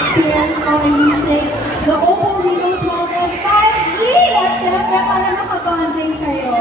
experience on music, the Oppo Reno 12 and 5G! At syempre, para nakabonding kayo.